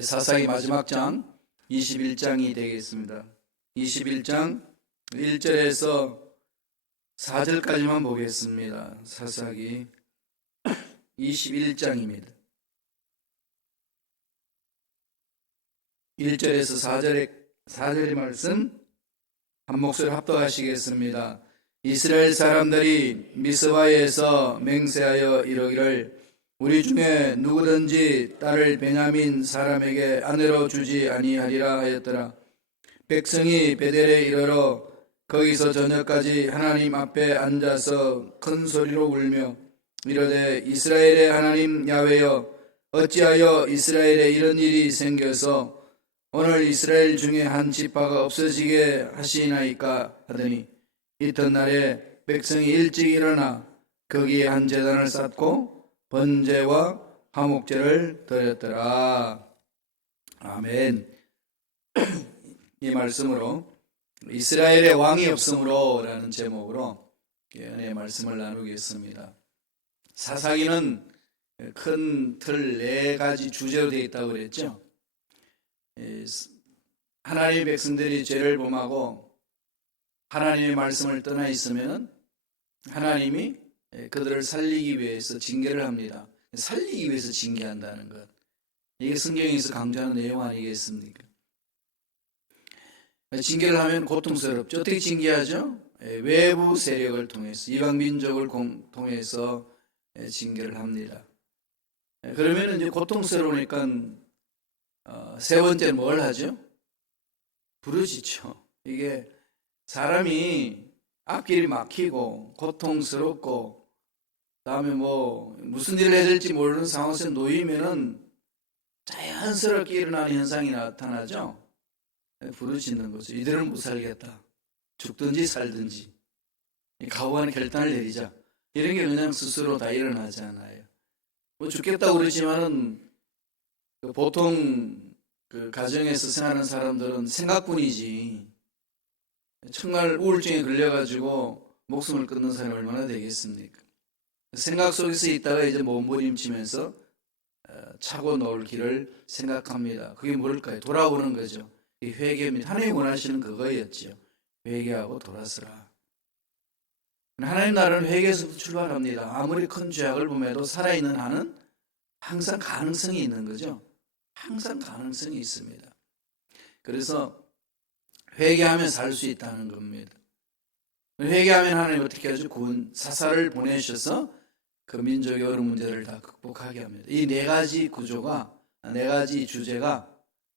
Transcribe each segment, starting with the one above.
사사기 마지막 장 21장이 되겠습니다. 21장 1절에서 4절까지만 보겠습니다. 사사기 21장입니다. 1절에서 4절의 말씀 한 목소리 합독하시겠습니다. 이스라엘 사람들이 미스바에서 맹세하여 이르기를 우리 중에 누구든지 딸을 베냐민 사람에게 아내로 주지 아니하리라 하였더라. 백성이 베델에 이르러 거기서 저녁까지 하나님 앞에 앉아서 큰 소리로 울며 이르되 이스라엘의 하나님 야훼여 어찌하여 이스라엘에 이런 일이 생겨서 오늘 이스라엘 중에 한 지파가 없어지게 하시나이까 하더니 이튿날에 백성이 일찍 일어나 거기에 한 제단을 쌓고 번제와 화목제를 드렸더라. 아멘. 이 말씀으로 이스라엘의 왕이 없으므로 라는 제목으로 은혜의 말씀을 나누겠습니다. 사사기는 큰 틀 4가지 주제로 되어 있다고 그랬죠. 하나님의 백성들이 죄를 범하고 하나님의 말씀을 떠나 있으면 하나님이 그들을 살리기 위해서 징계를 합니다. 살리기 위해서 징계한다는 것, 이게 성경에서 강조하는 내용 아니겠습니까? 징계를 하면 고통스럽죠. 어떻게 징계하죠? 외부 세력을 통해서, 이방 민족을 통해서 징계를 합니다. 그러면 이제 고통스러우니까 세 번째는 뭘 하죠? 부르짖죠. 이게 사람이 앞길이 막히고 고통스럽고 다음에 무슨 일을 해야 될지 모르는 상황에서 놓이면은 자연스럽게 일어나는 현상이 나타나죠. 부르짖는 거죠. 이들은 못 살겠다. 죽든지 살든지 각오하는 결단을 내리자. 이런 게 그냥 스스로 다 일어나잖아요. 죽겠다고 그러지만은 보통 그 가정에서 생활하는 사람들은 생각뿐이지 정말 우울증에 걸려가지고 목숨을 끊는 사람이 얼마나 되겠습니까? 생각 속에서 있다가 이제 몸부림치면서 차고 놓을 길을 생각합니다. 그게 뭘까요? 돌아오는 거죠. 이 회개입니다. 하나님이 원하시는 그거였죠. 회개하고 돌아서라. 하나님 나라는 회개에서부터 출발합니다. 아무리 큰 죄악을 범해도 살아있는 한은 항상 가능성이 있는 거죠. 항상 가능성이 있습니다. 그래서 회개하면 살 수 있다는 겁니다. 회개하면 하나님 어떻게 하죠? 구원 사사를 보내셔서 그 민족의 어려운 문제를 다 극복하게 합니다. 이 4가지 구조가, 4가지 주제가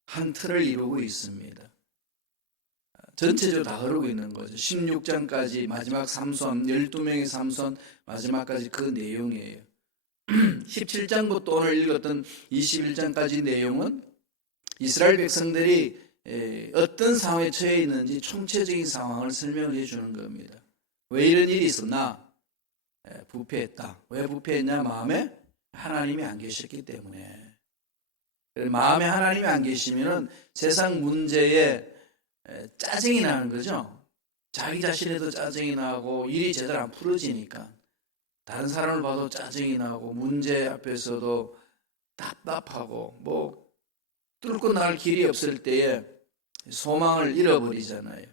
한 틀을 이루고 있습니다. 전체적으로 다 흐르고 있는 거죠. 16장까지 마지막 삼손, 12명의 삼손 마지막까지 그 내용이에요. 17장부터 오늘 읽었던 21장까지 내용은 이스라엘 백성들이 어떤 상황에 처해 있는지 총체적인 상황을 설명해 주는 겁니다. 왜 이런 일이 있었나? 부패했다. 왜 부패했냐? 마음에 하나님이 안 계셨기 때문에. 마음에 하나님이 안 계시면 세상 문제에 짜증이 나는 거죠. 자기 자신에도 짜증이 나고 일이 제대로 안 풀어지니까 다른 사람을 봐도 짜증이 나고 문제 앞에서도 답답하고 뚫고 나갈 길이 없을 때에 소망을 잃어버리잖아요.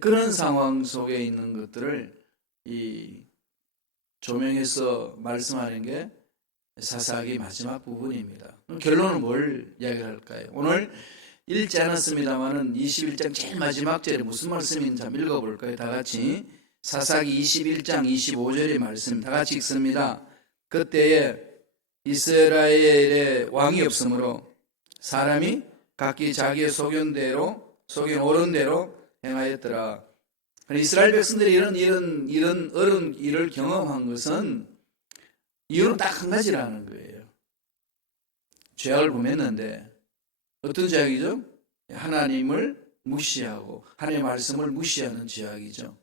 그런 상황 속에 있는 것들을 조명해서 말씀하는 게 사사기 마지막 부분입니다. 결론은 뭘 이야기할까요? 오늘 읽지 않았습니다만은 21장 제일 마지막 절에 무슨 말씀인지 한번 읽어볼까요? 다 같이 사사기 21장 25절의 말씀 다 같이 읽습니다. 그때에 이스라엘에 왕이 없으므로 사람이 각기 자기의 소견 옳은 대로 행하였더라. 이스라엘 백성들이 이런 어려운 일을 경험한 것은 이유는 딱 한 가지라는 거예요. 죄악을 범했는데 어떤 죄악이죠? 하나님을 무시하고 하나님의 말씀을 무시하는 죄악이죠.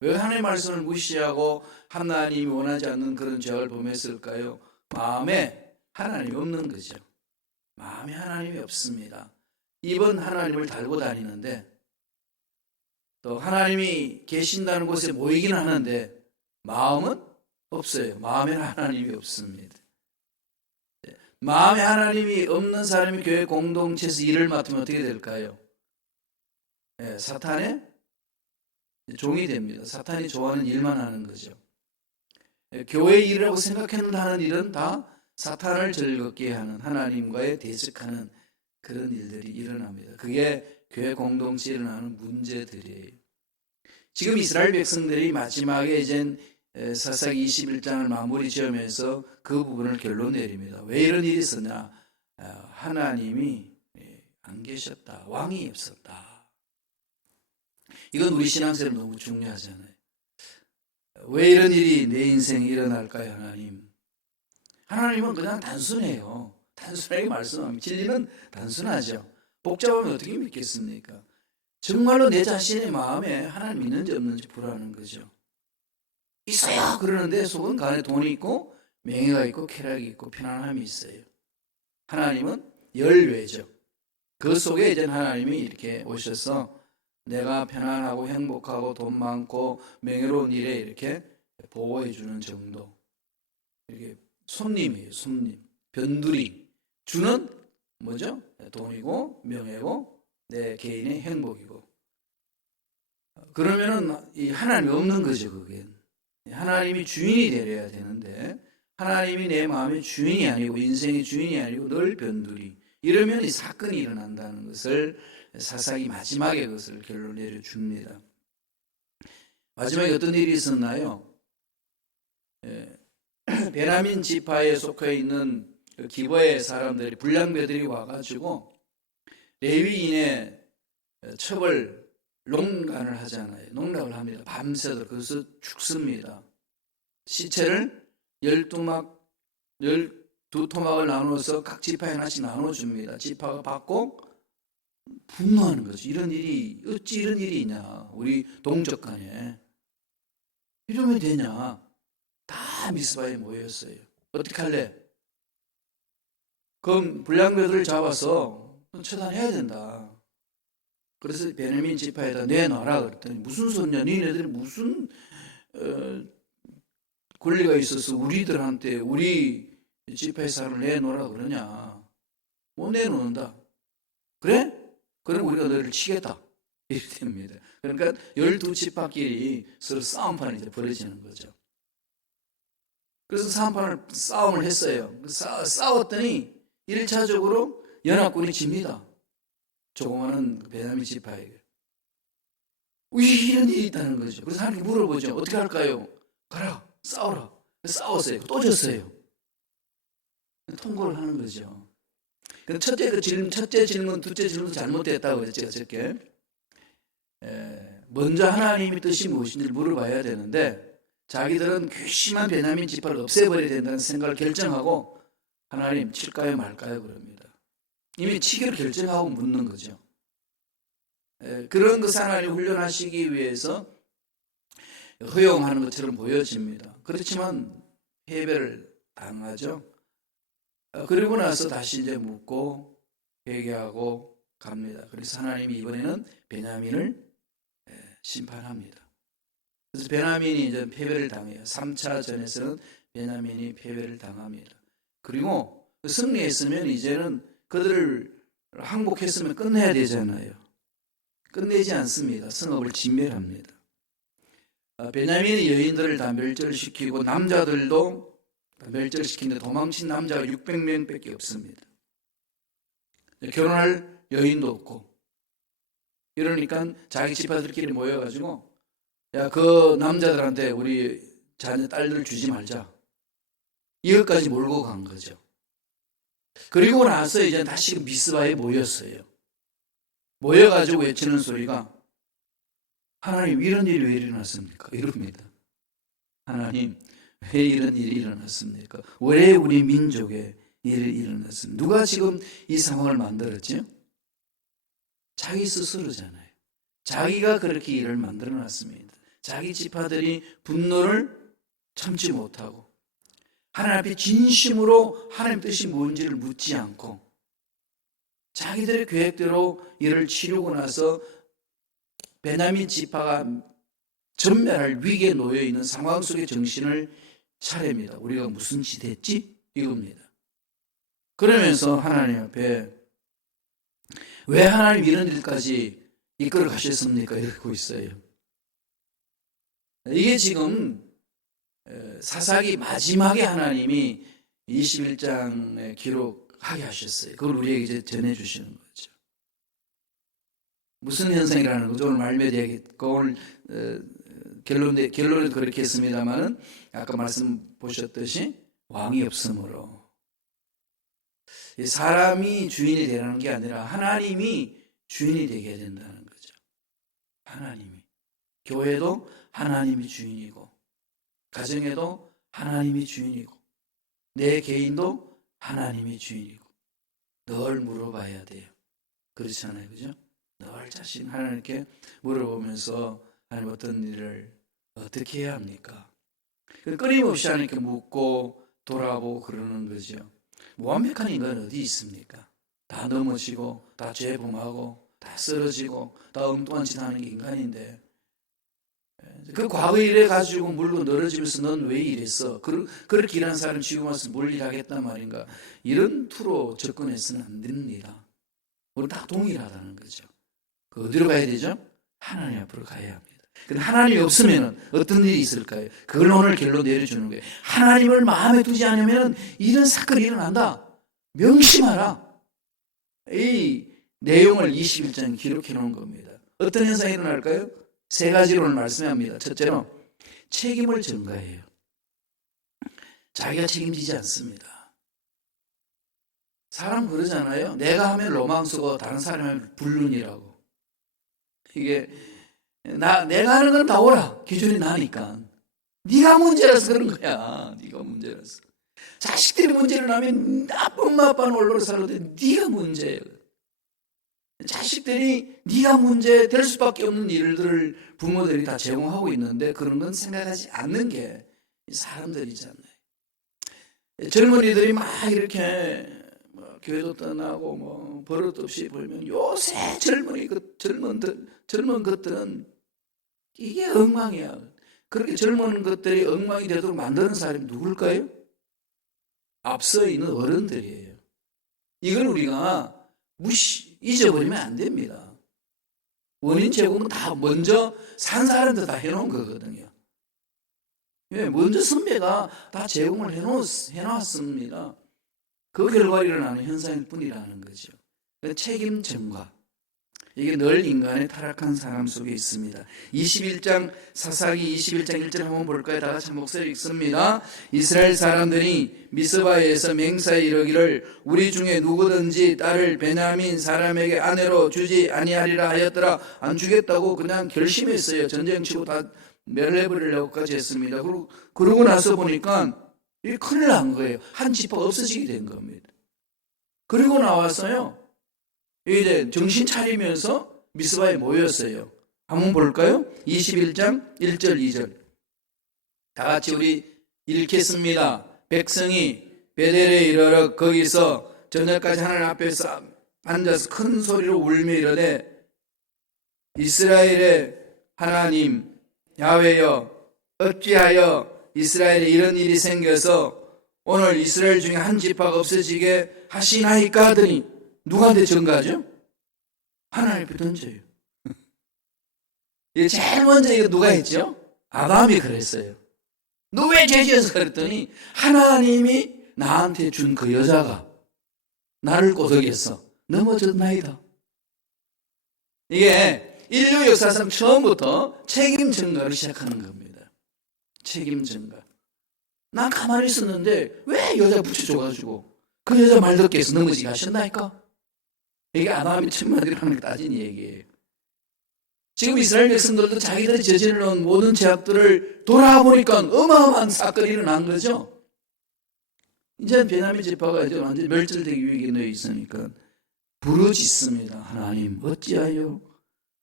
왜 하나님의 말씀을 무시하고 하나님이 원하지 않는 그런 죄악을 범했을까요? 마음에 하나님이 없는 거죠. 마음에 하나님이 없습니다. 입은 하나님을 달고 다니는데 또 하나님이 계신다는 곳에 모이긴 하는데 마음은 없어요. 마음에는 하나님이 없습니다. 마음에 하나님이 없는 사람이 교회 공동체에서 일을 맡으면 어떻게 될까요? 사탄의 종이 됩니다. 사탄이 좋아하는 일만 하는 거죠. 교회 일이라고 생각했는데 하는 일은 다 사탄을 즐겁게 하는, 하나님과의 대적하는 그런 일들이 일어납니다. 그게 교회 공동체에 일어나는 문제들이에요. 지금 이스라엘 백성들이 마지막에 이젠 사사기 21장을 마무리 지으면서 그 부분을 결론 내립니다. 왜 이런 일이 있었냐? 하나님이 안 계셨다. 왕이 없었다. 이건 우리 신앙생활 너무 중요하잖아요. 왜 이런 일이 내 인생에 일어날까요, 하나님? 하나님은 그냥 단순해요. 단순하게 말씀합니다. 진리는 단순하죠. 복잡하면 어떻게 믿겠습니까? 정말로 내 자신의 마음에 하나님 있는지 없는지 보라는 거죠. 있어요 그러는데 속은 간에 돈이 있고 명예가 있고 쾌락이 있고 편안함이 있어요. 하나님은 열외죠. 그 속에 이제 하나님이 이렇게 오셔서 내가 편안하고 행복하고 돈 많고 명예로운 일에 이렇게 보호해 주는 정도. 이렇게 손님이에요. 손님. 변두리. 주는 뭐죠? 돈이고 명예고 내 개인의 행복이고. 그러면은 이 하나님이 없는 거죠. 그게. 하나님이 주인이 되어야 되는데 하나님이 내 마음의 주인이 아니고 인생의 주인이 아니고 늘 변두리. 이러면 이 사건이 일어난다는 것을 사사기 마지막에 그것을 결론 내려줍니다. 마지막에 어떤 일이 있었나요? 베냐민 지파에 속해 있는 기브의 사람들이 불량배들이 와가지고 레위인의 첩을 농간을 하잖아요. 농락을 합니다. 밤새도록. 그래서 죽습니다. 시체를 12토막을 나누어서 각 지파에 하나씩 나눠줍니다. 지파가 받고 분노하는 거죠. 이런 일이 어찌 이런 일이 있냐. 우리 동족 간에. 이러면 되냐. 다 미스바에 모였어요. 어떻게 할래? 그럼 불량배들을 잡아서 처단해야 된다. 그래서 베냐민 지파에다 내놔라 그랬더니 무슨 소리냐. 니네들이 무슨 권리가 있어서 우리들한테 우리 지파의 사람을 내놓으라 그러냐. 못 내놓는다. 그래? 그럼 우리가 너희를 치겠다. 이렇게 됩니다. 그러니까 12지파끼리 서로 싸움판이 이제 벌어지는 거죠. 그래서 싸움을 했어요. 싸웠더니 1차적으로 연합군이 집니다. 조그마한 베냐민 지파에게. 왜 이런 일이 있다는 거죠. 그래서 하나님께 물어보죠. 어떻게 할까요? 가라, 싸워라. 싸웠어요. 또 졌어요. 통고를 하는 거죠. 첫째 질문, 둘째 질문 잘못됐다고 했죠. 어저께. 먼저 하나님의 뜻이 무엇인지를 물어봐야 되는데 자기들은 괘씸한 베냐민 지파를 없애버려야 된다는 생각을 결정하고 하나님 칠까요 말까요 그럽니다. 이미 치기로 결정하고 묻는 거죠. 그런 것을 하나님 훈련하시기 위해서 허용하는 것처럼 보여집니다. 그렇지만 패배를 당하죠. 그리고 나서 다시 이제 묻고 회개하고 갑니다. 그래서 하나님이 이번에는 베냐민을 심판합니다. 그래서 베냐민이 이제 패배를 당해요. 3차 전에서는 베냐민이 패배를 당합니다. 그리고 승리했으면 이제는 그들을 항복했으면 끝내야 되잖아요. 끝내지 않습니다. 성읍을 진멸합니다. 베냐민이 여인들을 다 멸절시키고 남자들도 다 멸절시키는데 도망친 남자가 600명밖에 없습니다. 결혼할 여인도 없고 이러니까 자기 지파들끼리 모여가지고 야, 그 남자들한테 우리 자녀 딸들 주지 말자. 이것까지 몰고 간 거죠. 그리고 나서 이제 다시 미스바에 모였어요. 모여가지고 외치는 소리가 하나님 이런 일이 왜 일어났습니까? 이럽니다. 하나님 왜 이런 일이 일어났습니까? 왜 우리 민족에 일이 일어났습니까? 누가 지금 이 상황을 만들었죠? 자기 스스로잖아요. 자기가 그렇게 일을 만들어 놨습니다. 자기 지파들이 분노를 참지 못하고 하나님 앞에 진심으로 하나님 뜻이 뭔지를 묻지 않고 자기들의 계획대로 일을 치르고 나서 베냐민 지파가 전멸할 위기에 놓여 있는 상황 속에 정신을 차립니다. 우리가 무슨 짓 했지? 이겁니다. 그러면서 하나님 앞에 왜 하나님 이런 일까지 이끌어 가셨습니까? 이러고 있어요. 이게 지금 사사기 마지막에 하나님이 21장에 기록하게 하셨어요. 그걸 우리에게 이제 전해주시는 거죠. 무슨 현상이라는 거죠? 오늘 말미야겠고 오늘 결론에도 그렇게 했습니다만은 아까 말씀 보셨듯이 왕이 없으므로 사람이 주인이 되라는 게 아니라 하나님이 주인이 되게 해야 된다는 거죠. 하나님이. 교회도 하나님이 주인이고 가정에도 하나님이 주인이고 내 개인도 하나님이 주인이고 늘 물어봐야 돼요. 그렇잖아요. 그죠? 늘 자신 하나님께 물어보면서 하나님 어떤 일을 어떻게 해야 합니까? 끊임없이 하나님께 묻고 돌아보고 그러는 거죠. 완벽한 인간은 어디 있습니까? 다 넘어지고 다 죄범하고 다 쓰러지고 다 엉뚱한 짓 하는 게 인간인데 그 과거 일해 가지고 물로 늘어지면서 넌 왜 이랬어? 그렇게 일하는 사람 지금 와서 뭘 일하겠단 말인가? 이런 투로 접근해서는 안 됩니다. 우리 다 동일하다는 거죠. 어디로 가야 되죠? 하나님 앞으로 가야 합니다. 근데 하나님이 없으면 어떤 일이 있을까요? 그걸 오늘 결론 내려주는 거예요. 하나님을 마음에 두지 않으면 이런 사건이 일어난다. 명심하라. 이 내용을 21장에 기록해 놓은 겁니다. 어떤 현상이 일어날까요? 세 가지로 오늘 말씀합니다. 첫째로 책임을 전가해요. 자기가 책임지지 않습니다. 사람 그러잖아요. 내가 하면 로망스고 다른 사람이 하면 불륜이라고. 이게 내가 하는 건 다 옳아. 기준이 나니까. 네가 문제라서 그런 거야. 네가 문제라서. 자식들이 문제를 나면 나쁜 엄마 아빠는 올바로 살아도 네가 문제예요. 자식들이 네가 문제 될 수밖에 없는 일들을 부모들이 다 제공하고 있는데 그런 건 생각하지 않는 게 사람들이잖아요. 젊은이들이 막 이렇게 교회도 떠나고 뭐 버릇 없이 벌면 요새 젊은 것들은 이게 엉망이야. 그렇게 젊은 것들이 엉망이 되도록 만드는 사람이 누굴까요? 앞서 있는 어른들이에요. 이걸 우리가 잊어버리면 안 됩니다. 원인 제공은 다 먼저 산 사람들 다 해놓은 거거든요. 왜? 먼저 선배가 다 제공을 해놨습니다. 그 결과 일어나는 현상일 뿐이라는 거죠. 책임 전가. 이게 늘 인간의 타락한 사람 속에 있습니다. 21장 사사기 21장 1절 한번 볼까요? 다 같이 목소리 읽습니다. 이스라엘 사람들이 미스바에서 맹세하여 이르기를 우리 중에 누구든지 딸을 베냐민 사람에게 아내로 주지 아니하리라 하였더라. 안 주겠다고 그냥 결심했어요. 전쟁 치고 다 멸해버리려고까지 했습니다. 그러고 나서 보니까 이게 큰일 난 거예요. 한 지파가 없어지게 된 겁니다. 그리고 나왔어요. 이제 정신 차리면서 미스바에 모였어요. 한번 볼까요? 21장 1절 2절 다 같이 우리 읽겠습니다. 백성이 베델에 이르러 거기서 저녁까지 하나님 앞에서 앉아서 큰 소리로 울며 이르되 이스라엘의 하나님 야훼여 어찌하여 이스라엘에 이런 일이 생겨서 오늘 이스라엘 중에 한 지파가 없어지게 하시나이까 하더니 누구한테 전가하죠? 하나님 앞에 던져요. 제일 먼저 이거 누가 했죠? 아담이 그랬어요. 너 왜 죄지어서 그랬더니 하나님이 나한테 준 그 여자가 나를 꼬드겼어. 넘어졌나이다. 이게 인류 역사상 처음부터 책임 전가를 시작하는 겁니다. 책임 전가. 난 가만히 있었는데 왜 여자 붙여줘가지고 그 여자 말 듣게 해서 넘어지게 하셨나이까? 이게 아담이 천만이라는 따진 얘기예요. 지금 이스라엘 백성들도 자기들이 저질러놓은 모든 죄악들을 돌아보니까 어마어마한 사건이 일어난 거죠. 이제 베냐민 지파가 이제 완전히 멸절되기 위기에 놓여 있으니까 부르짖습니다. 하나님 어찌하여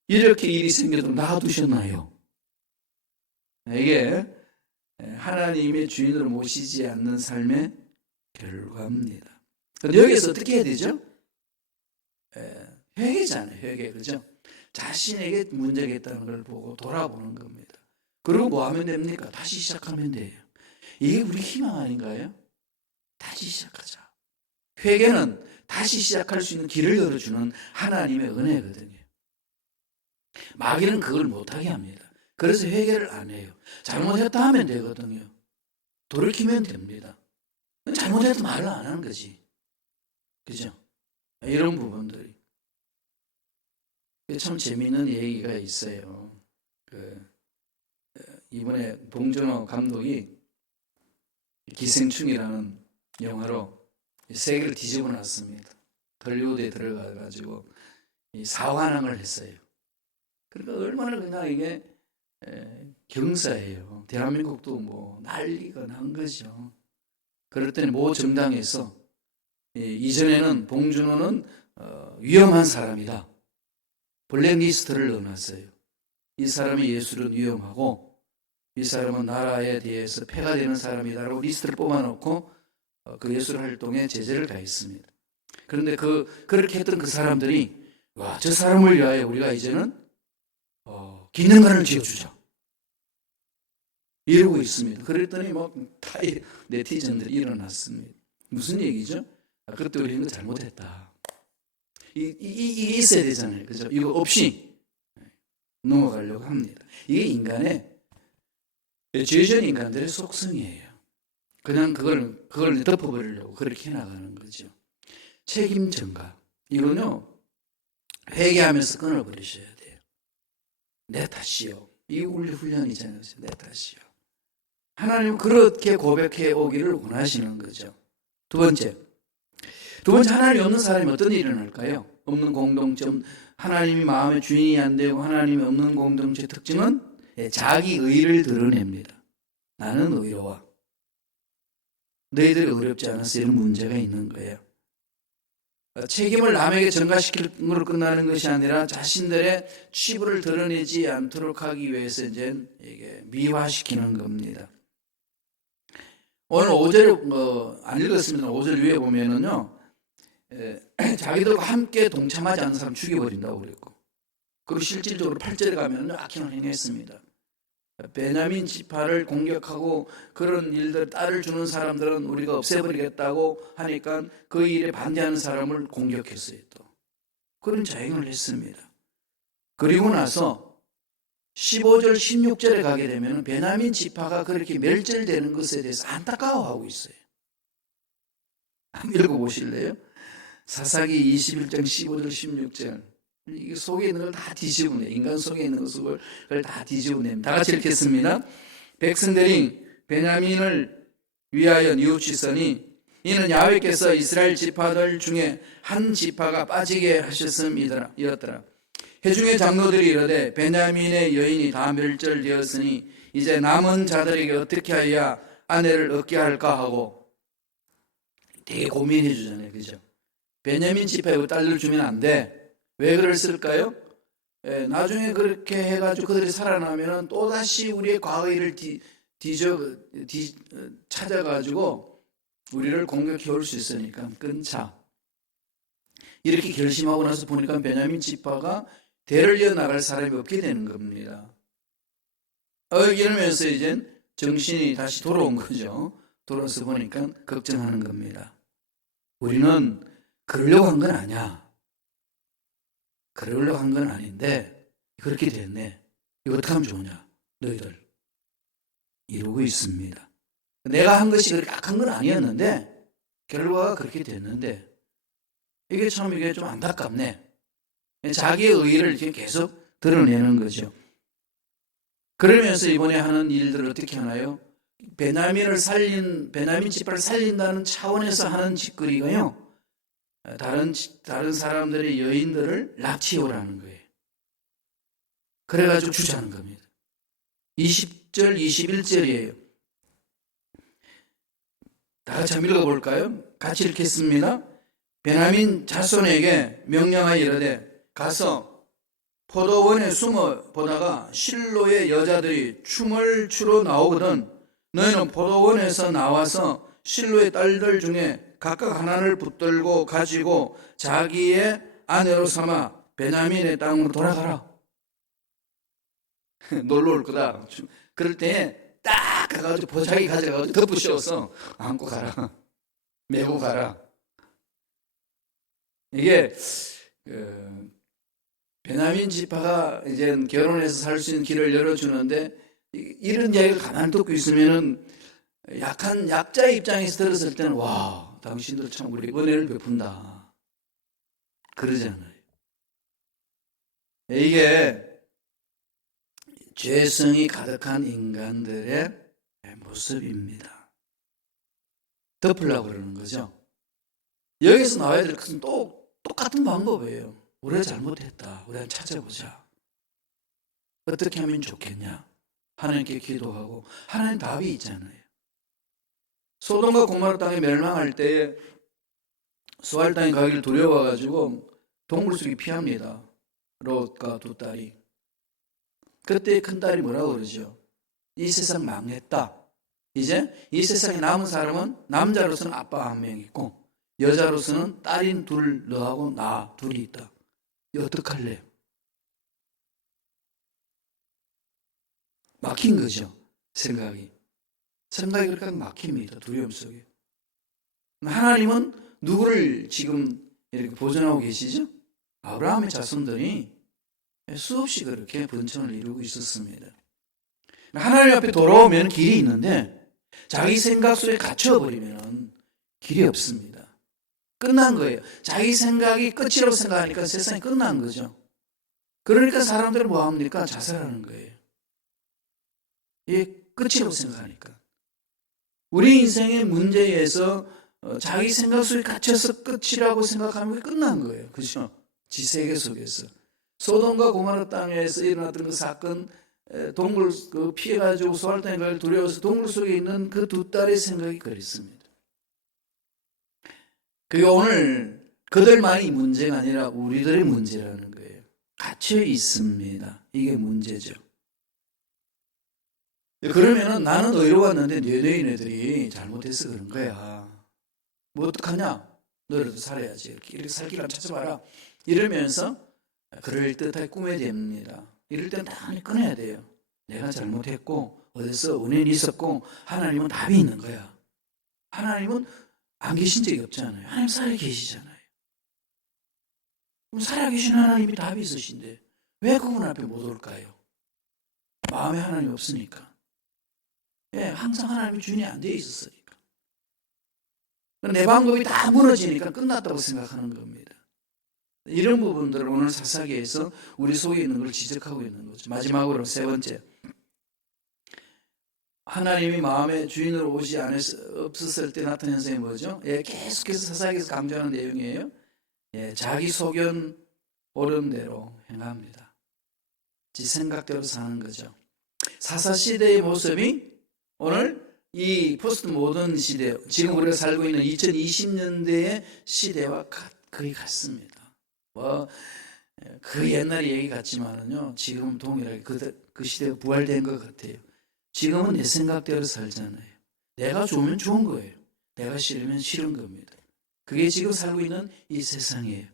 이렇게 일이 생겨도 놔두셨나요? 이게 하나님의 주인으로 모시지 않는 삶의 결과입니다. 그런데 여기서 어떻게 해야 되죠? 회개잖아요. 회개. 그죠? 자신에게 문제가 있다는 걸 보고 돌아보는 겁니다. 그리고 뭐 하면 됩니까? 다시 시작하면 돼요. 이게 우리 희망 아닌가요? 다시 시작하자. 회개는 다시 시작할 수 있는 길을 열어주는 하나님의 은혜거든요. 마귀는 그걸 못하게 합니다. 그래서 회개를 안 해요. 잘못했다 하면 되거든요. 돌이키면 됩니다. 잘못해도 말을 안 하는 거지. 그죠? 이런 부분들이. 참 재미있는 얘기가 있어요. 이번에 봉준호 감독이 기생충이라는 영화로 세계를 뒤집어 놨습니다. 헐리우드에 들어가가지고 사관왕을 했어요. 그러니까 얼마나 그냥 이게 경사예요. 대한민국도 뭐 난리가 난 거죠. 그럴 때는 모 정당에서 이전에는 봉준호는 위험한 사람이다. 블랙리스트를 넣어놨어요. 이 사람의 예술은 위험하고 이 사람은 나라에 대해서 폐가 되는 사람이다라고 리스트를 뽑아놓고 그 예술 활동에 제재를 가했습니다. 그런데 그렇게 했던 그 사람들이 와, 저 사람을 위하여 우리가 이제는 기념관을 지어주자 이러고 있습니다. 그랬더니 막 다 네티즌들이 일어났습니다. 무슨 얘기죠? 그때 우리 이거 잘못했다. 이게 있어야 되잖아요. 그죠? 이거 없이 넘어가려고 합니다. 이게 인간의 죄전 인간들의 속성이에요. 그냥 그걸 덮어버리려고 그렇게 해나가는 거죠. 책임 전가. 이거는요, 회개하면서 끊어버리셔야 돼요. 내 탓이요. 이게 우리 훈련이잖아요. 내 탓이요. 하나님은 그렇게 고백해 오기를 원하시는 거죠. 두 번째, 하나님이 없는 사람이 어떤 일이 일어날까요? 없는 공동점, 하나님이 마음의 주인이 안 되고 하나님이 없는 공동체의 특징은 자기 의를 드러냅니다. 나는 의로워. 너희들이 어렵지 않아서 이런 문제가 있는 거예요. 책임을 남에게 전가시키는 걸로 끝나는 것이 아니라 자신들의 치부를 드러내지 않도록 하기 위해서 이제 이게 미화시키는 겁니다. 오늘 5절 안 읽었습니다. 5절 위에 보면은요, 자기들과 함께 동참하지 않는 사람 죽여버린다고 그랬고, 그리고 실질적으로 8절에 가면은 악행을 행했습니다. 베냐민 지파를 공격하고 그런 일들 딸을 주는 사람들은 우리가 없애버리겠다고 하니까 그 일에 반대하는 사람을 공격했어요. 또 그런 자행을 했습니다. 그리고 나서 15절 16절에 가게 되면 베냐민 지파가 그렇게 멸절되는 것에 대해서 안타까워하고 있어요. 한번 읽어보실래요? 사사기 21장 15절 16절. 이 속에 있는 걸 다 뒤집어내. 인간 속에 있는 것을 다 뒤집어냅니다. 다 같이 읽겠습니다. 백성들이 베냐민을 위하여 뉘우치더니 이는 야훼께서 이스라엘 지파들 중에 한 지파가 빠지게 하셨음이었더라. 회중의 장로들이 이르되 베냐민의 여인이 다 멸절되었으니 이제 남은 자들에게 어떻게 하여야 아내를 얻게 할까 하고 되게 고민해 주잖아요. 그죠? 베냐민 지파에 딸을 주면 안 돼. 왜 그랬을까요? 나중에 그렇게 해가지고 그들이 살아나면 또다시 우리의 과거의 일을 찾아가지고 우리를 공격해 올 수 있으니까 끊자. 이렇게 결심하고 나서 보니까 베냐민 지파가 대를 이어나갈 사람이 없게 되는 겁니다. 이러면서 이제 정신이 다시 돌아온 거죠. 돌아서 보니까 걱정하는 겁니다. 우리는 그러려고 한 건 아니야. 그러려고 한 건 아닌데 그렇게 됐네. 이거 어떻게 하면 좋으냐? 너희들 이러고 있습니다. 내가 한 것이 그렇게 악한 건 아니었는데 결과가 그렇게 됐는데 이게 좀 안타깝네. 자기의 의의를 계속 드러내는 거죠. 그러면서 이번에 하는 일들을 어떻게 하나요? 베냐민 지파를 살린다는 차원에서 하는 짓거리가요, 다른 사람들의 여인들을 납치해오라는 거예요. 그래가지고 주자는 겁니다. 20절, 21절이에요. 다 같이 한번 읽어볼까요? 같이 읽겠습니다. 베냐민 자손에게 명령하여 이르되 가서 포도원에 숨어 보다가 실로의 여자들이 춤을 추러 나오거든 너희는 포도원에서 나와서 실로의 딸들 중에 각각 하나를 붙들고 가지고 자기의 아내로 삼아 베냐민의 땅으로 돌아가라. 놀러 올 거다. 그럴 때 딱 가가지고 보자기 가져가가지고 덮으셔서 안고 가라. 메고 가라. 이게 베냐민 지파가 이제 결혼해서 살 수 있는 길을 열어주는데 이런 이야기를 가만히 듣고 있으면은 약한 약자의 입장에서 들었을 때는 와, 당신들 참 우리 은혜를 베푼다 그러잖아요. 이게 죄성이 가득한 인간들의 모습입니다. 덮으려고 그러는 거죠. 여기서 나와야 될 것은 똑같은 방법이에요. 우리가 잘못했다. 우리가 찾아보자. 어떻게 하면 좋겠냐? 하나님께 기도하고 하나님 답이 있잖아요. 소돔과 고모라 땅이 멸망할 때에 수알 땅에 가기를 두려워가지고 동굴 속에 피합니다. 롯과 두 딸이. 그때 큰 딸이 뭐라고 그러죠? 이 세상 망했다. 이제 이 세상에 남은 사람은 남자로서는 아빠 한 명 있고 여자로서는 딸인 둘, 너하고 나 둘이 있다. 어떡할래? 막힌 거죠. 생각이 그렇게 막힙니다. 두려움 속에. 하나님은 누구를 지금 이렇게 보존하고 계시죠? 아브라함의 자손들이 수없이 그렇게 번성을 이루고 있었습니다. 하나님 앞에 돌아오면 길이 있는데 자기 생각 속에 갇혀버리면 길이 없습니다. 끝난 거예요. 자기 생각이 끝이라고 생각하니까 세상이 끝난 거죠. 그러니까 사람들은 뭐 합니까? 자살하는 거예요. 이게 끝이라고 생각하니까. 우리 인생의 문제에서 자기 생각 속에 갇혀서 끝이라고 생각하면 끝난 거예요. 그렇죠? 지세계 속에서. 소돔과 고모라 땅에서 일어났던 그 사건, 동굴 피해가지고 소알땅에 갈 두려워서 동굴 속에 있는 그 두 딸의 생각이 그랬습니다. 그게 오늘 그들만이 문제가 아니라 우리들의 문제라는 거예요. 갇혀 있습니다. 이게 문제죠. 그러면은 나는 의로웠는데 너희들이 잘못해서 그런 거야. 뭐 어떡하냐? 너희들도 살아야지. 이렇게 살 길 한번 찾아봐라. 이러면서 그럴듯하게 꾸며야 됩니다. 이럴 때는 당연히 끊어야 돼요. 내가 잘못했고 어디서 은연이 있었고 하나님은 답이 있는 거야. 하나님은 안 계신 적이 없잖아요. 하나님 살아계시잖아요. 그럼 살아계신 하나님이 답이 있으신데 왜 그분 앞에 못 올까요? 마음에 하나님이 없으니까. 예, 항상 하나님이 주인이 안 되어 있었으니까. 내 방법이 다 무너지니까 끝났다고 생각하는 겁니다. 이런 부분들을 오늘 사사기에서 우리 속에 있는 걸 지적하고 있는 거죠. 마지막으로 세 번째, 하나님이 마음의 주인으로 오지 없었을 때 나타난 현상이 뭐죠? 예, 계속해서 사사기에서 강조하는 내용이에요. 예, 자기 소견 옳음대로 행합니다. 지 생각대로 사는 거죠. 사사시대의 모습이 오늘 이 포스트 모던 시대, 지금 우리가 살고 있는 2020년대의 시대와 거의 같습니다. 그 옛날 얘기 같지만은요, 지금 동일하게 그 시대가 부활된 것 같아요. 지금은 내 생각대로 살잖아요. 내가 좋으면 좋은 거예요. 내가 싫으면 싫은 겁니다. 그게 지금 살고 있는 이 세상이에요.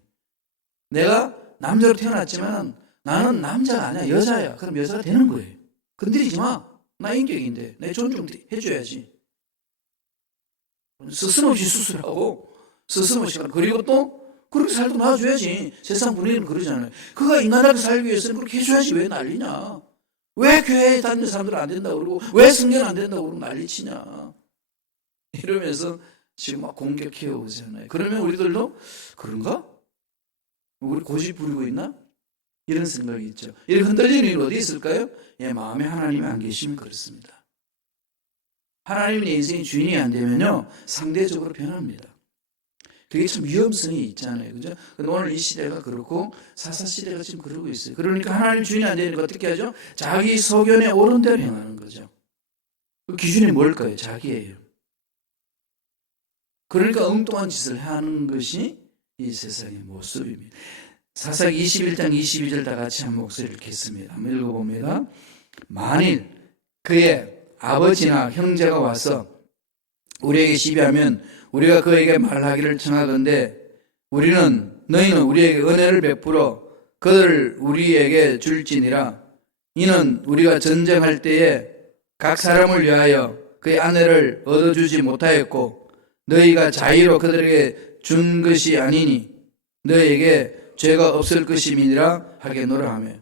내가 남자로 태어났지만 나는 남자가 아니야, 여자야. 그럼 여자가 되는 거예요. 건드리지 마. 나 인격인데 내 존중해줘야지. 스스럼없이 수술하고 스스럼없이 그리고 또 그렇게 살도 놔줘야지. 세상 분위기는 그러잖아요. 그가 인간답게 살기 위해서는 그렇게 해줘야지. 왜 난리냐. 왜 교회에 다니는 사람들은 안 된다고 그러고 왜 성경 안 된다고 그러고 난리치냐. 이러면서 지금 막 공격해 오잖아요. 그러면 우리들도 그런가? 우리 고집 부리고 있나? 이런 생각이 있죠. 이렇게 흔들리는 일이 어디 있을까요? 예, 마음에 하나님이 안 계시면 그렇습니다. 하나님이 내 인생의 주인이 안 되면요, 상대적으로 변합니다. 그게 참 위험성이 있잖아요. 그죠? 근데 오늘 이 시대가 그렇고, 사사시대가 지금 그러고 있어요. 그러니까 하나님 주인이 안 되니까 어떻게 하죠? 자기 소견에 옳은 대로 행하는 거죠. 그 기준이 뭘까요? 자기예요. 그러니까 엉뚱한 짓을 하는 것이 이 세상의 모습입니다. 사사기 21장 22절 다 같이 한 목소리를 겠습니다. 한번 읽어봅니다. 만일 그의 아버지나 형제가 와서 우리에게 시비하면 우리가 그에게 말하기를 청하건대 너희는 우리에게 은혜를 베풀어 그들을 우리에게 줄지니라. 이는 우리가 전쟁할 때에 각 사람을 위하여 그의 아내를 얻어주지 못하였고 너희가 자의로 그들에게 준 것이 아니니 너에게 죄가 없을 것임이니라 하겠노라 하며,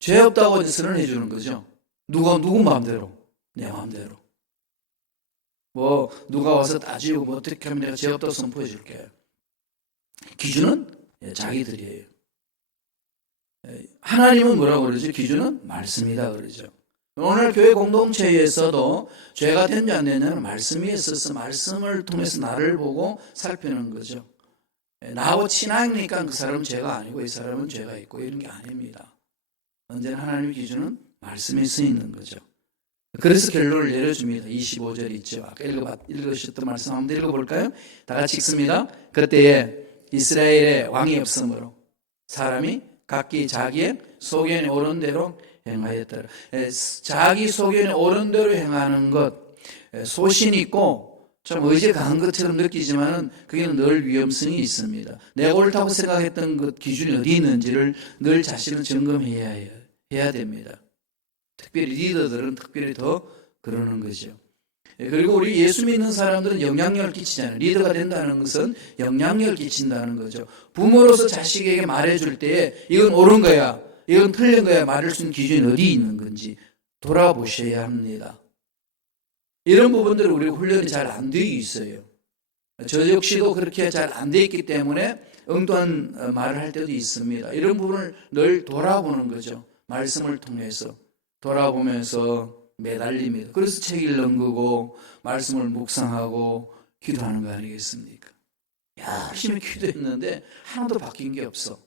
죄 없다고 선언해 주는 거죠. 누구 마음대로? 내 마음대로. 뭐 누가 와서 따지고 뭐 어떻게 하면 내가 죄 없다고 선포해 줄게. 기준은 자기들이에요. 하나님은 뭐라고 그러죠? 기준은 말씀이다 그러죠. 오늘 교회 공동체에서도 죄가 됐냐 안 됐냐는 말씀이 있어서 말씀을 통해서 나를 보고 살피는 거죠. 나하고 친하니까 그 사람은 죄가 아니고 이 사람은 죄가 있고 이런 게 아닙니다. 언제나 하나님의 기준은 말씀에 써 있는 거죠. 그래서 결론을 내려줍니다. 25절 있죠. 아까 읽으셨던 말씀 한번 읽어볼까요? 다 같이 읽습니다. 그때에 이스라엘에 왕이 없으므로 사람이 각기 자기의 소견에 오른 대로 행하였더라. 자기 소견에 오른 대로 행하는 것, 소신이 있고 좀 의지 강한 것처럼 느끼지만은 그게 늘 위험성이 있습니다. 내가 옳다고 생각했던 것 기준이 어디 있는지를 늘 자신은 점검해야 됩니다. 특별히 리더들은 특별히 더 그러는 거죠. 그리고 우리 예수 믿는 사람들은 영향력을 끼치잖아요. 리더가 된다는 것은 영향력을 끼친다는 거죠. 부모로서 자식에게 말해줄 때에 이건 옳은 거야, 이건 틀린 거야 말할 수 있는 기준이 어디 있는 건지 돌아보셔야 합니다. 이런 부분들은 우리가 훈련이 잘 안 되어 있어요. 저 역시도 그렇게 잘 안 되어 있기 때문에 엉뚱한 말을 할 때도 있습니다. 이런 부분을 늘 돌아보는 거죠. 말씀을 통해서 돌아보면서 매달립니다. 그래서 책 읽는 거고 말씀을 묵상하고 기도하는 거 아니겠습니까? 열심히 기도했는데 하나도 바뀐 게 없어.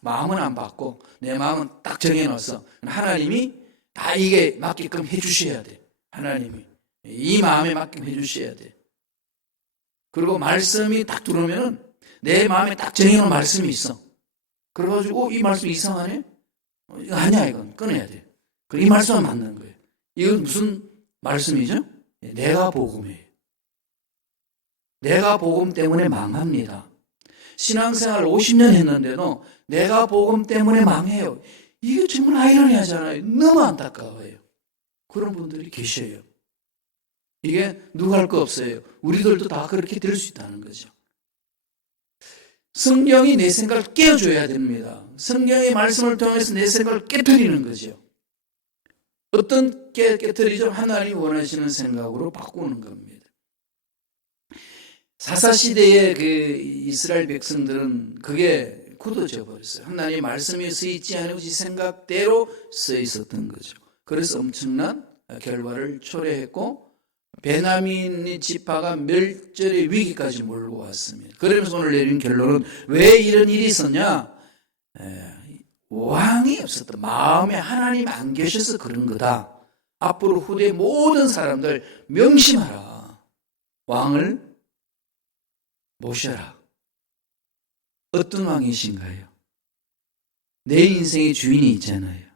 마음은 안 바뀌고 내 마음은 딱 정해놨어. 하나님이 다 이게 맞게끔 해주셔야 돼. 하나님이 이 마음에 맞게끔 해주셔야 돼. 그리고 말씀이 딱 들어오면은 내 마음에 딱 정해놓은 말씀이 있어. 그래가지고 이 말씀 이상하네? 이거 아니야, 이건 끊어야 돼. 이 말씀은 맞는 거예요. 이건 무슨 말씀이죠? 내가 복음이에요. 내가 복음 때문에 망합니다. 신앙생활 50년 했는데도 내가 복음 때문에 망해요. 이게 정말 아이러니하잖아요. 너무 안타까워요. 그런 분들이 계셔요. 이게 누가 할 거 없어요. 우리들도 다 그렇게 될 수 있다는 거죠. 성경이 내 생각을 깨워줘야 됩니다. 성경의 말씀을 통해서 내 생각을 깨트리는 거죠. 어떤 깨트리죠? 하나님 원하시는 생각으로 바꾸는 겁니다. 사사시대의 그 이스라엘 백성들은 그게 굳어져 버렸어요. 하나님의 말씀이 써 있지 않고 지 생각대로 써 있었던 거죠. 그래서 엄청난 결과를 초래했고 베냐민 지파가 멸절의 위기까지 몰고 왔습니다. 그러면서 오늘 내린 결론은 왜 이런 일이 있었냐? 왕이 없었다. 마음에 하나님 안 계셔서 그런 거다. 앞으로 후대 모든 사람들 명심하라. 왕을 모셔라. 어떤 왕이신가요? 내 인생의 주인이 있잖아요.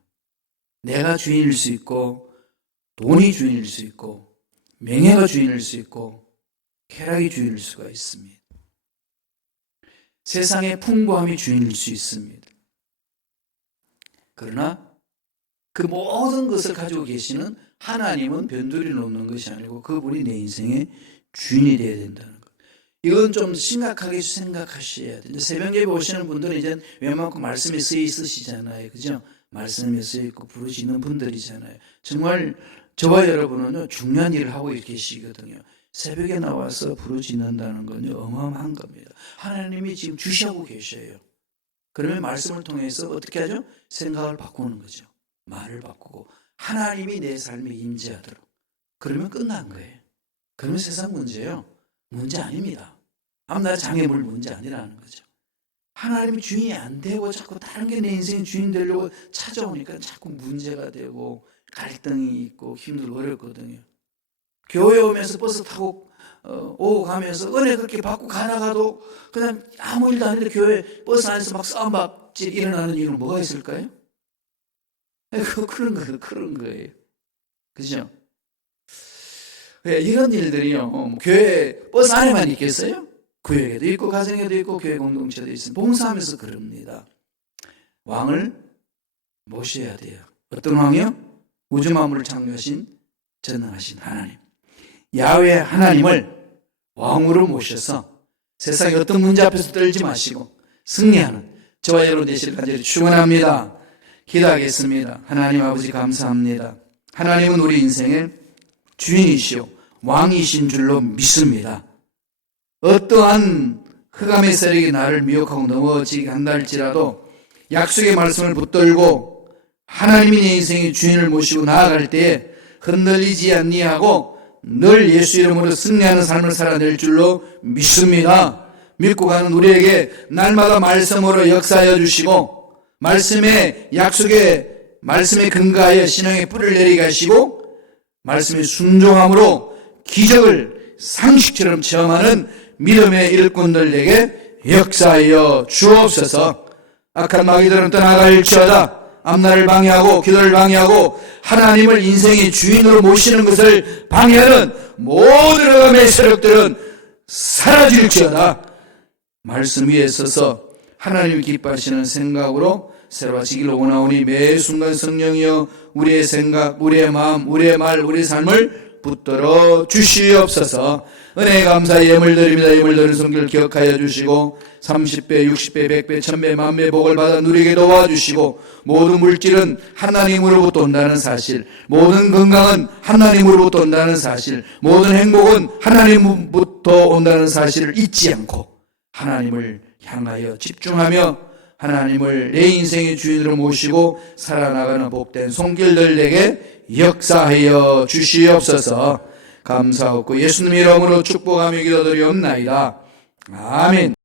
내가 주인일 수 있고 돈이 주인일 수 있고 명예가 주인일 수 있고 쾌락이 주인일 수가 있습니다. 세상의 풍부함이 주인일 수 있습니다. 그러나 그 모든 것을 가지고 계시는 하나님은 변두리 놓는 것이 아니고 그분이 내 인생의 주인이 되어야 된다는 것. 이건 좀 심각하게 생각하셔야 돼요. 새벽 예배 오시는 분들은 이제 웬만큼 말씀에 써 있으시잖아요. 그죠? 말씀에 써 있고 부르시는 분들이잖아요. 정말 저와 여러분은요, 중요한 일을 하고 계시거든요. 새벽에 나와서 부르짖는다는 건요, 어마어마한 겁니다. 하나님이 지금 주시하고 계셔요. 그러면 말씀을 통해서 어떻게 하죠? 생각을 바꾸는 거죠. 말을 바꾸고 하나님이 내 삶에 임재하도록. 그러면 끝난 거예요. 그러면 세상 문제예요. 문제 아닙니다. 앞나라 장애물 문제 아니라는 거죠. 하나님이 주인이 안 되고 자꾸 다른 게 내 인생의 주인 되려고 찾아오니까 자꾸 문제가 되고 갈등이 있고 힘들고 어렵거든요. 교회 오면서 버스 타고 오고 가면서 은혜 그렇게 받고 가다가도 그냥 아무 일도 아닌데 교회 버스 안에서 막 싸움박질 일어나는 이유는 뭐가 있을까요? 그런 거예요. 그죠? 이런 일들이요. 교회 버스 안에만 있겠어요? 교회에도 있고 가정에도 있고 교회 공동체도 있습니다. 봉사하면서 그럽니다. 왕을 모셔야 돼요. 어떤 왕이요? 우주 만물을 창조하신 전능하신 하나님. 야훼 하나님을 왕으로 모셔서 세상의 어떤 문제 앞에서 떨지 마시고 승리하는 저와 여러분 되시길 간절히 축원합니다. 기도하겠습니다. 하나님 아버지 감사합니다. 하나님은 우리 인생의 주인이시오 왕이신 줄로 믿습니다. 어떠한 흑암의 세력이 나를 미혹하고 넘어지게 한다 할지라도 약속의 말씀을 붙들고 하나님이 내 인생의 주인을 모시고 나아갈 때에 흔들리지 아니하고 늘 예수 이름으로 승리하는 삶을 살아낼 줄로 믿습니다. 믿고 가는 우리에게 날마다 말씀으로 역사하여 주시고 말씀의 약속에 말씀에 근거하여 신앙의 뿌리를 내리게 하시고 말씀의 순종함으로 기적을 상식처럼 체험하는 믿음의 일꾼들에게 역사하여 주옵소서. 악한 마귀들은 떠나갈지어다. 앞날을 방해하고 기도를 방해하고 하나님을 인생의 주인으로 모시는 것을 방해하는 모든 흑암의 세력들은 사라질지어다. 말씀 위에 서서 하나님을 기뻐하시는 생각으로 새로워지기를 원하오니 매 순간 성령이여 우리의 생각, 우리의 마음, 우리의 말, 우리의 삶을 붙들어 주시옵소서. 은혜에 감사 예물 드립니다. 예물 드린 성결 기억하여 주시고 30배, 60배, 100배, 1000배, 만배 복을 받아 누리게 도와주시고 모든 물질은 하나님으로부터 온다는 사실, 모든 건강은 하나님으로부터 온다는 사실, 모든 행복은 하나님으로부터 온다는 사실을 잊지 않고 하나님을 향하여 집중하며 하나님을 내 인생의 주인으로 모시고 살아나가는 복된 손길들에게 역사하여 주시옵소서. 감사하고 예수님 이름으로 축복하며 기도드리옵나이다. 아멘.